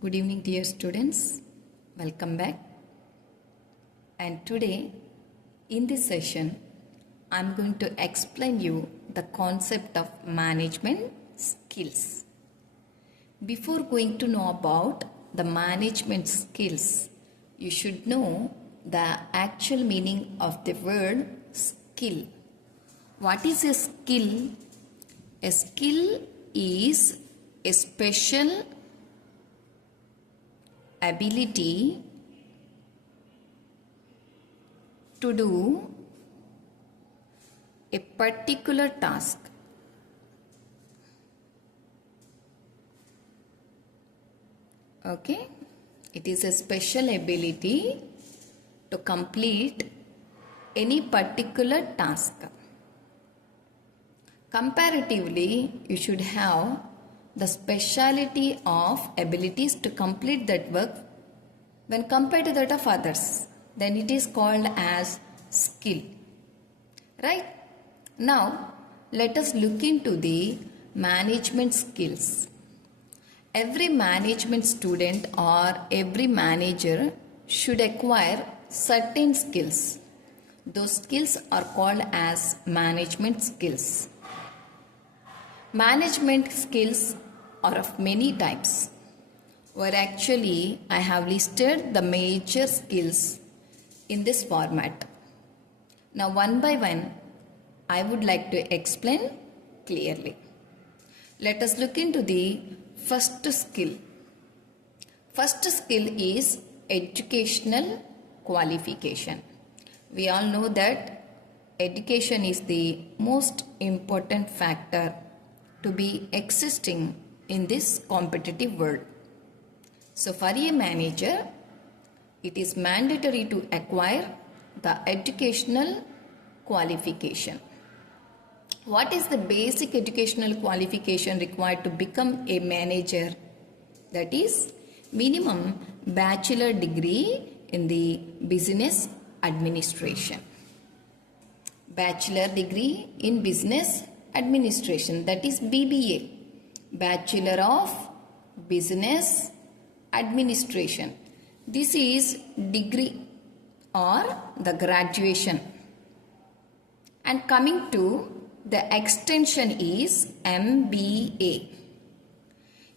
Good evening, dear students. Welcome back. And today, in this session, I'm going to explain you the concept of management skills. Before going to know about the management skills, you should know the actual meaning of the word skill. What is a skill? A skill is a special ability to do a particular task. Okay, it is a special ability to complete any particular task. Comparatively, you should have the speciality of abilities to complete that work when compared to that of others. Then it is called as skill. Right? Now, let us look into the management skills. Every management student or every manager should acquire certain skills. Those skills are called as management skills. Management skills are of many types, where actually I have listed the major skills in this format. Now one by one, I would like to explain clearly. Let us look into the first skill. First skill is educational qualification. We all know that education is the most important factor to be existing in this competitive world. So for a manager, it is mandatory to acquire the educational qualification. What is the basic educational qualification required to become a manager? That is minimum bachelor degree in the business administration. Bachelor degree in business administration, that is BBA. Bachelor of Business Administration. This is degree or the graduation. And coming to the extension is MBA.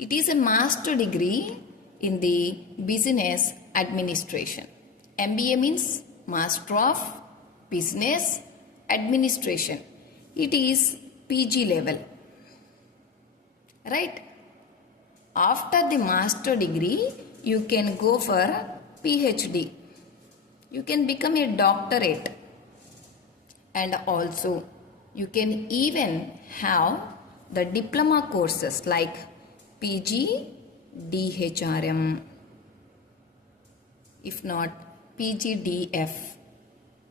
It is a master degree in the business administration. MBA means Master of Business Administration. It is PG level. Right? After the master degree, you can go for PhD. You can become a doctorate. And also, you can even have the diploma courses like PG, DHRM. If not, PGDF,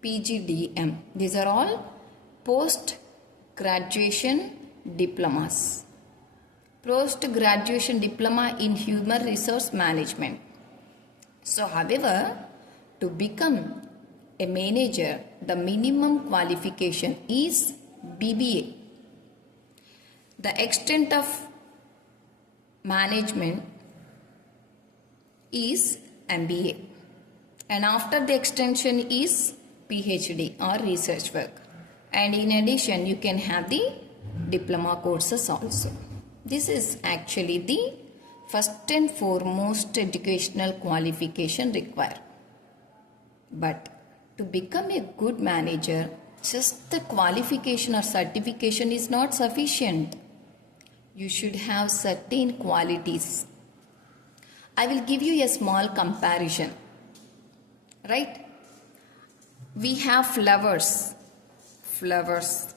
PGDM. These are all post-graduation diplomas. Post-graduation diploma in human resource management. So, however, to become a manager, the minimum qualification is BBA. The extent of management is MBA. And after the extension is PhD or research work. And in addition, you can have the diploma courses also. This is actually the first and foremost educational qualification required. But to become a good manager, just the qualification or certification is not sufficient. You should have certain qualities. I will give you a small comparison. Right? We have flowers. Flowers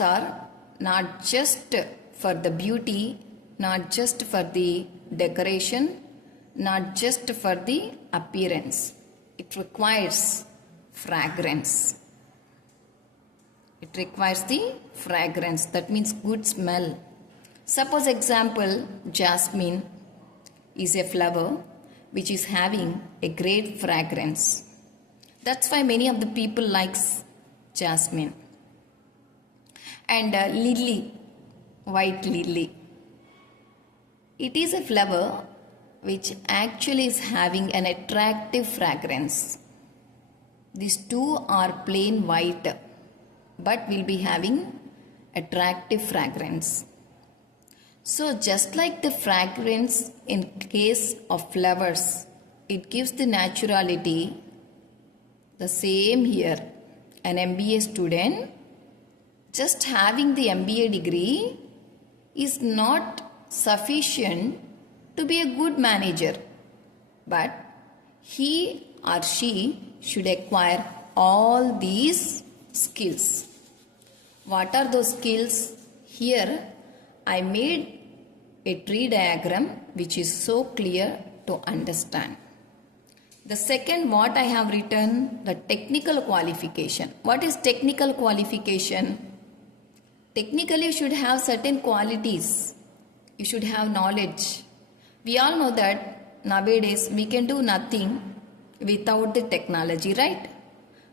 are not just for the beauty, not just for the decoration, not just for the appearance. It requires fragrance. It requires the fragrance. That means good smell. Suppose example, jasmine is a flower which is having a great fragrance. That's why many of the people likes jasmine. And lily, white lily. It is a flower which actually is having an attractive fragrance. These two are plain white but will be having attractive fragrance. So just like the fragrance in case of flowers, it gives the naturality. The same here, an MBA student just having the MBA degree is not sufficient to be a good manager, but he or she should acquire all these skills. What are those skills? Here I made a tree diagram which is so clear to understand. The second, what I have written, the technical qualification. What is technical qualification? Technically you should have certain qualities. You should have knowledge. We all know that nowadays we can do nothing without the technology, right?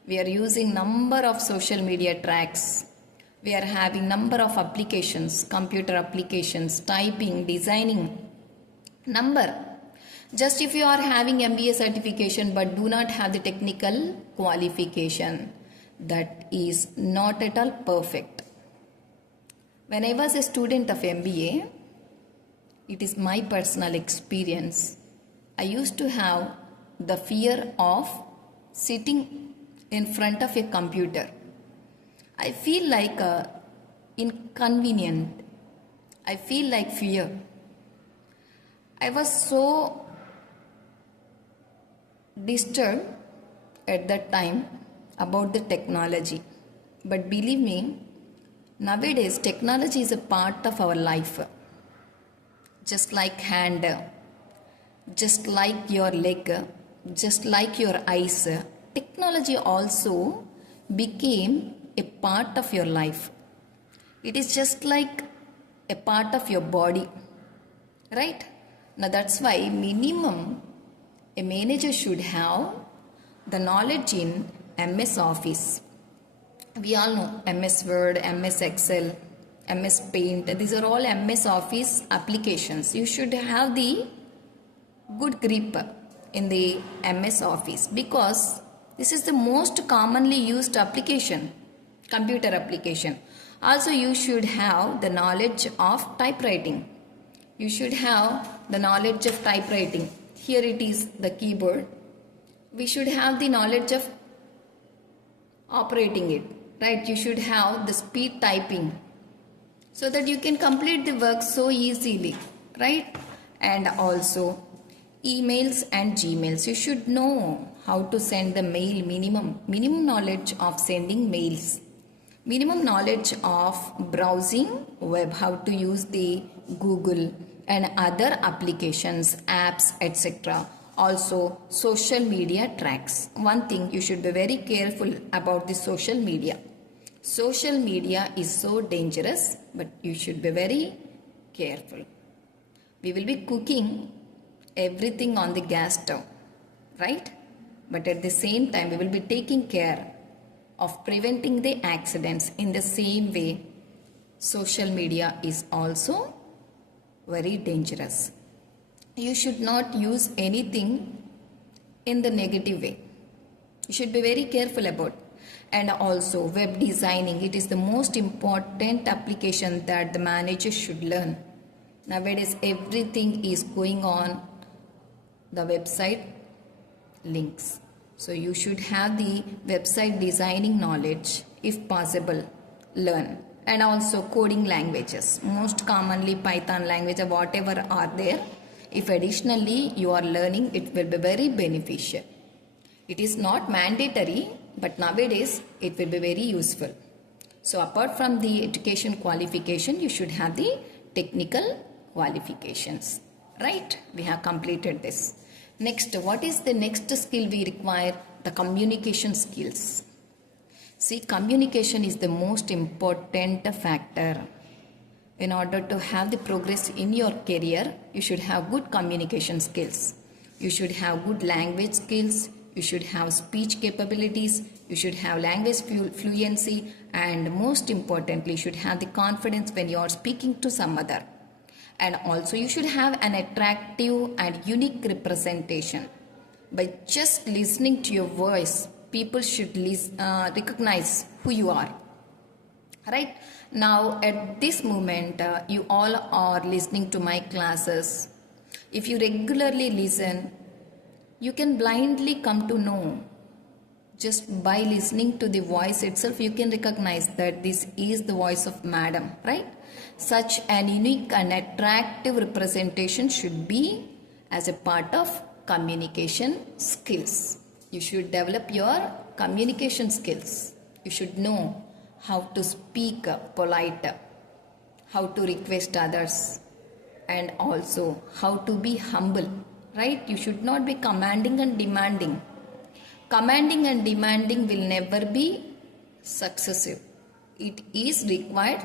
We are using number of social media tracks. We are having number of applications, computer applications, typing, designing, number. Just if you are having MBA certification but do not have the technical qualification, that is not at all perfect. When I was a student of MBA, it is my personal experience. I used to have the fear of sitting in front of a computer. I feel like inconvenient. I feel like fear. I was so disturbed at that time about the technology. But believe me, nowadays technology is a part of our life. Just like hand, just like your leg, just like your eyes, technology also became a part of your life. It is just like a part of your body, right? Now that's why minimum a manager should have the knowledge in MS Office. We all know MS Word, MS Excel, MS Paint. These are all MS Office applications. You should have the good grip in the MS Office because this is the most commonly used application, computer application. Also, you should have the knowledge of typewriting. You should have the knowledge of typewriting. Here it is the keyboard. We should have the knowledge of operating it, right? You should have the speed typing so that you can complete the work so easily, right? And also emails and Gmails. You should know how to send the mail, minimum knowledge of sending mails, minimum knowledge of browsing web, how to use the Google and other applications, apps, etc. Also social media tracks. One thing, you should be very careful about the social media. Social media is so dangerous, but you should be very careful. We will be cooking everything on the gas stove, right? But at the same time, we will be taking care of preventing the accidents. In the same way, social media is also very dangerous. You should not use anything in the negative way. You should be very careful about. And also web designing, it is the most important application that the manager should learn. Nowadays everything is going on the website links. So you should have the website designing knowledge, if possible, learn. And also coding languages, most commonly Python language or whatever are there. If additionally you are learning, it will be very beneficial. It is not mandatory, but nowadays it will be very useful. So apart from the education qualification, you should have the technical qualifications, right? We have completed this. Next, what is the next skill we require? The communication skills. See, communication is the most important factor. In order to have the progress in your career, you should have good communication skills. You should have good language skills. You should have speech capabilities. You should have language fluency. And most importantly, you should have the confidence when you are speaking to some other. And also you should have an attractive and unique representation. By just listening to your voice, people should recognize who you are. Right now, at this moment, you all are listening to my classes. If you regularly listen, you can blindly come to know. Just by listening to the voice itself, you can recognize that this is the voice of Madam, right? Such an unique and attractive representation should be as a part of communication skills. You should develop your communication skills. You should know how to speak polite, how to request others, and also how to be humble, right? You should not be commanding and demanding. Commanding and demanding will never be successive. It is required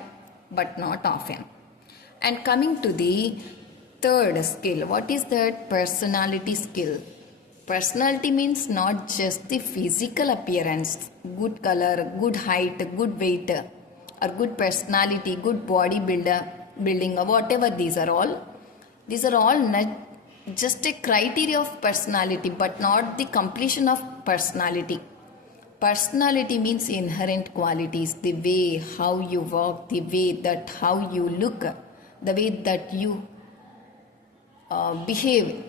but not often. And coming to the third skill, what is that? Personality skill. Personality means not just the physical appearance, good color, good height, good weight, or good personality, good building, or whatever these are all. These are all not just a criteria of personality, but not the completion of personality. Personality means inherent qualities, the way how you walk, the way that how you look, the way that you behave,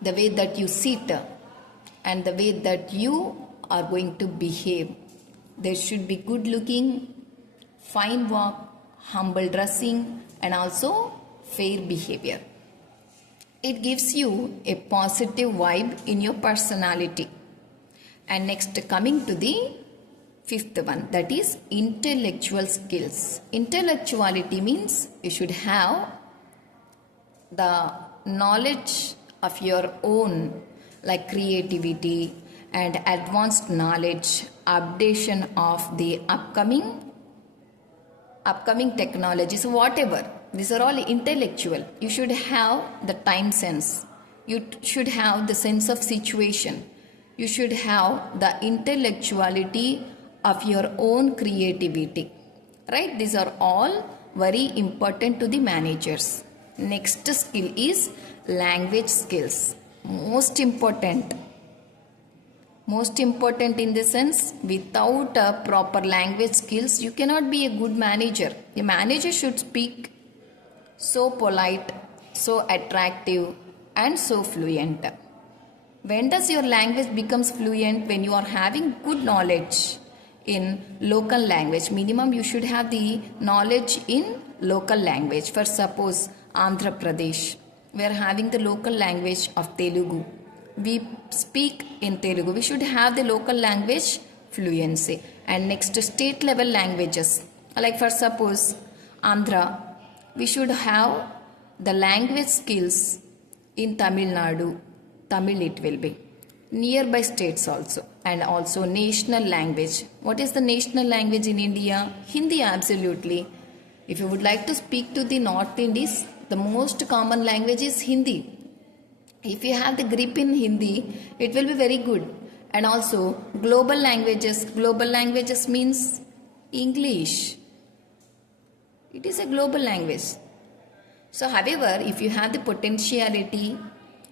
the way that you sit, and the way that you are going to behave. There should be good looking, fine walk, humble dressing, and also fair behavior. It gives you a positive vibe in your personality. And next, coming to the fifth one, that is intellectual skills. Intellectuality means you should have the knowledge of your own, like creativity and advanced knowledge, updation of the upcoming technologies, whatever. These are all intellectual. You should have the time sense. You should have the sense of situation. You should have the intellectuality of your own creativity. Right? These are all very important to the managers. Next skill is language skills. Most important in the sense, without proper language skills, you cannot be a good manager. A manager should speak so polite, so attractive, and so fluent. When does your language becomes fluent? When you are having good knowledge in local language. Minimum you should have the knowledge in local language. For suppose Andhra Pradesh, we are having the local language of Telugu. We speak in Telugu. We should have the local language fluency. And next, state level languages. Like for suppose Andhra, we should have the language skills in Tamil Nadu. Tamil it will be. Nearby states also. And also national language. What is the national language in India? Hindi, absolutely. If you would like to speak to the North Indies, the most common language is Hindi. If you have the grip in Hindi, it will be very good. And also global languages. Global languages means English. It is a global language. So however, if you have the potentiality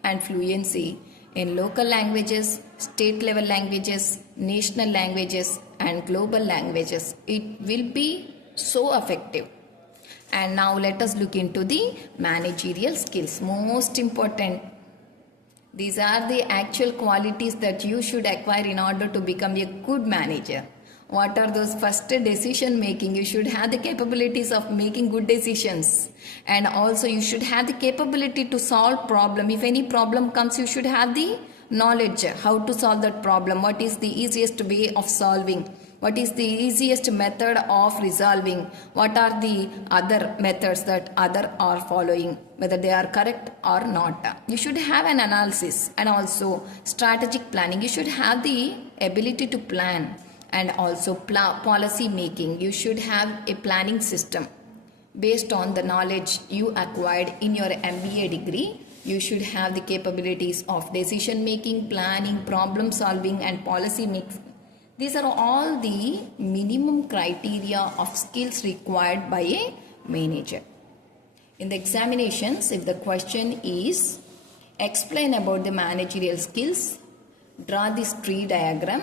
and fluency in local languages, state level languages, national languages, and global languages, it will be so effective. And now let us look into the managerial skills. Most important. These are the actual qualities that you should acquire in order to become a good manager. What are those? First, decision making. You should have the capabilities of making good decisions. And also you should have the capability to solve problem. If any problem comes, you should have the knowledge how to solve that problem. What is the easiest way of solving? What is the easiest method of resolving? What are the other methods that others are following? Whether they are correct or not. You should have an analysis and also strategic planning. You should have the ability to plan and also policy making. You should have a planning system based on the knowledge you acquired in your MBA degree. You should have the capabilities of decision making, planning, problem solving, and policy making. These are all the minimum criteria of skills required by a manager. In the examinations, if the question is explain about the managerial skills, draw this tree diagram,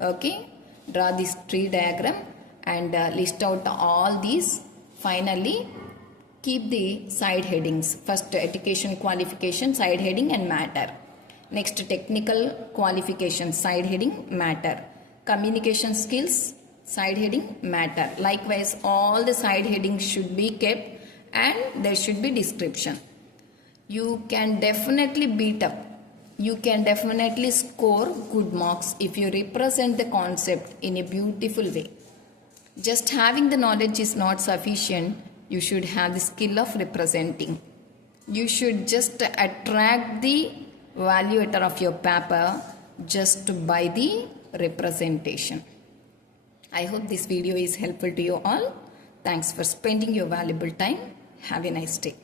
okay, draw this tree diagram and list out all these. Finally, keep the side headings. First, education qualification, side heading and matter. Next, technical qualification, side heading, matter. Communication skills, side heading, matter. Likewise, all the side headings should be kept and there should be description. You can definitely beat up. You can definitely score good marks if you represent the concept in a beautiful way. Just having the knowledge is not sufficient. You should have the skill of representing. You should just attract the valuator of your paper just by the representation. I hope this video is helpful to you all. Thanks for spending your valuable time. Have a nice day.